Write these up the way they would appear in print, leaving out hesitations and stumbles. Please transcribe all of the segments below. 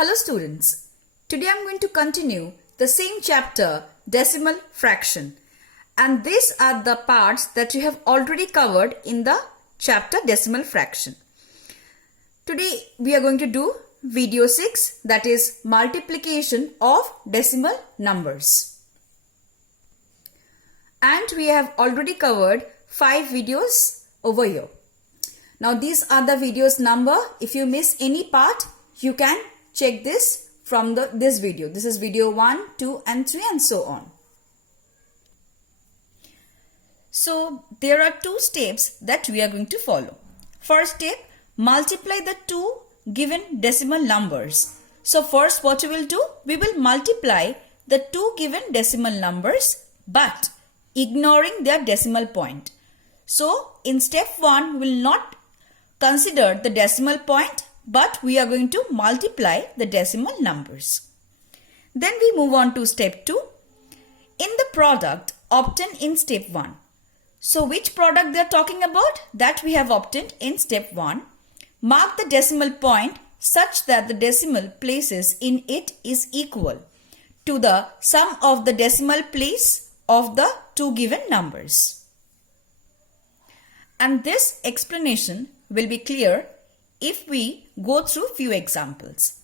Hello students, today I am going to continue the same chapter decimal fraction, and these are the parts that you have already covered in the chapter decimal fraction. Today we are going to do video 6, that is multiplication of decimal numbers. And we have already covered 5 videos over here. Now these are the videos number. If you miss any part, you can check this from this video. This is video 1, 2 and 3 and so on. So there are 2 steps that we are going to follow. First step, multiply the 2 given decimal numbers. So first what we will do, we will multiply the 2 given decimal numbers but ignoring their decimal point. So in step 1, we will not consider the decimal point, but we are going to multiply the decimal numbers. Then we move on to step 2. In the product obtained in step 1. So which product they are talking about? That we have obtained in step 1. Mark the decimal point such that the decimal places in it is equal to the sum of the decimal place of the 2 given numbers. And this explanation will be clear if we go through few examples.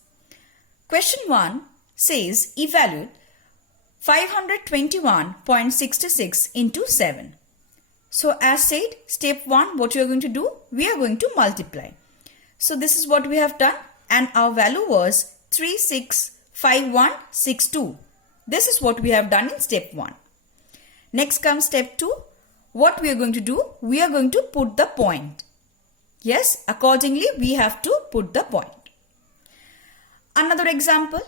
Question 1 says evaluate 521.66 into 7. So as said, step 1, what we are going to do? We are going to multiply. So this is what we have done, and our value was 365162. This is what we have done in step 1. Next comes step 2. What we are going to do? We are going to put the point. Yes, accordingly we have to put the point. Another example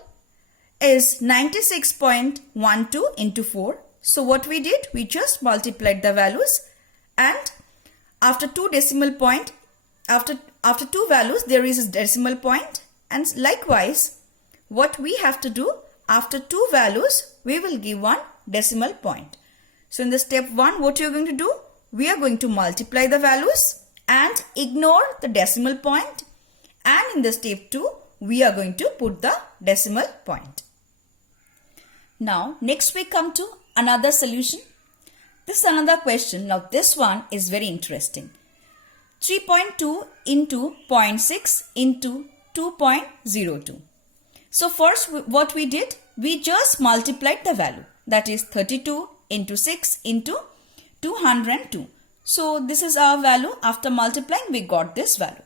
is 96.12 into 4. So what we did? We just multiplied the values, and after 2 decimal point, after 2 values there is a decimal point, and likewise what we have to do, after 2 values we will give one decimal point. So in the step 1, what you are going to do? We are going to multiply the values and ignore the decimal point, and in the step 2 we are going to put the decimal point. Now next we come to another solution. This is another question. Now this one is very interesting. 3.2 into 0.6 into 2.02. So first what we did, we just multiplied the value, that is 32 into 6 into 202. So this is our value. After multiplying we got this value.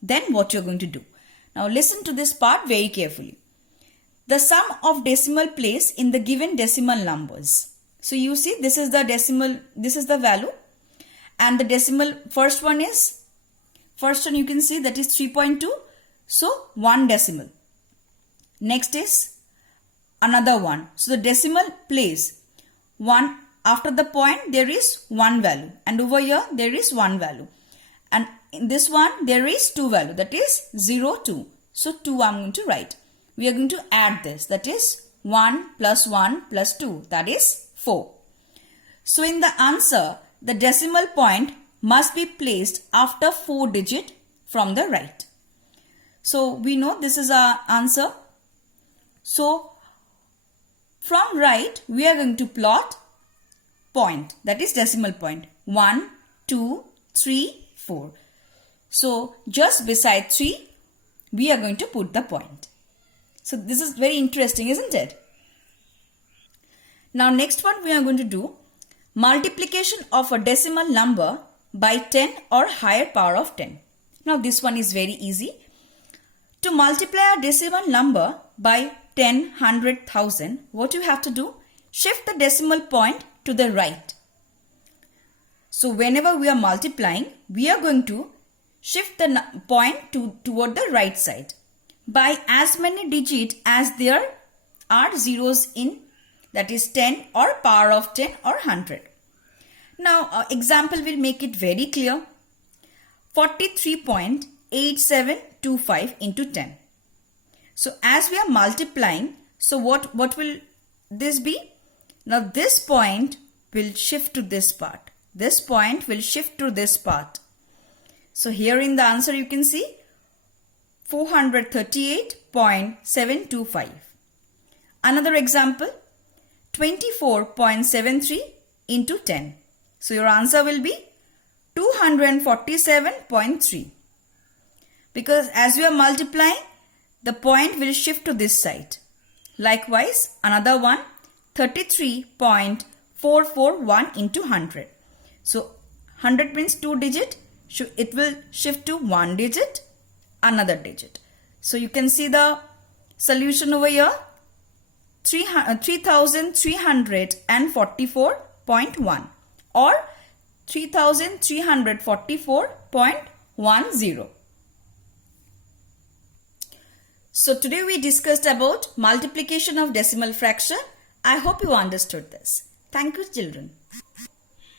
Then what you're going to do? Now listen to this part very carefully. The sum of decimal place in the given decimal numbers. So you see, this is the decimal, this is the value, and the decimal first one you can see, that is 3.2. So 1 decimal. Next is another one. So the decimal place 1, after the point there is 1 value, and over here there is 1 value, and in this one there is 2 value, that is 0, 2. So 2 I am going to write. We are going to add this, that is 1 plus 1 plus 2, that is 4. So in the answer, the decimal point must be placed after 4 digit from the right. So we know this is our answer. So from right we are going to plot point, that is decimal point 1, 2, 3, 4. So just beside 3 we are going to put the point. So this is very interesting, isn't it? Now next one we are going to do multiplication of a decimal number by 10 or higher power of 10. Now this one is very easy. To multiply a decimal number by 10, 100, 1000, what you have to do? Shift the decimal point to the right. So whenever we are multiplying, we are going to shift the point toward the right side by as many digits as there are zeros in, that is 10 or power of 10 or 100. Now example will make it very clear. 43.8725 into 10. So as we are multiplying, so what will this be? Now this point will shift to this part. This point will shift to this part. So here in the answer you can see 438.725. Another example, 24.73 into 10. So your answer will be 247.3. Because as you are multiplying, the point will shift to this side. Likewise, another one, 33.441 into 100. So 100 means 2 digit, it will shift to 1 digit, another digit. So you can see the solution over here, 3344.1 or 3344.10. So today we discussed about multiplication of decimal fraction. I hope you understood this. Thank you, children.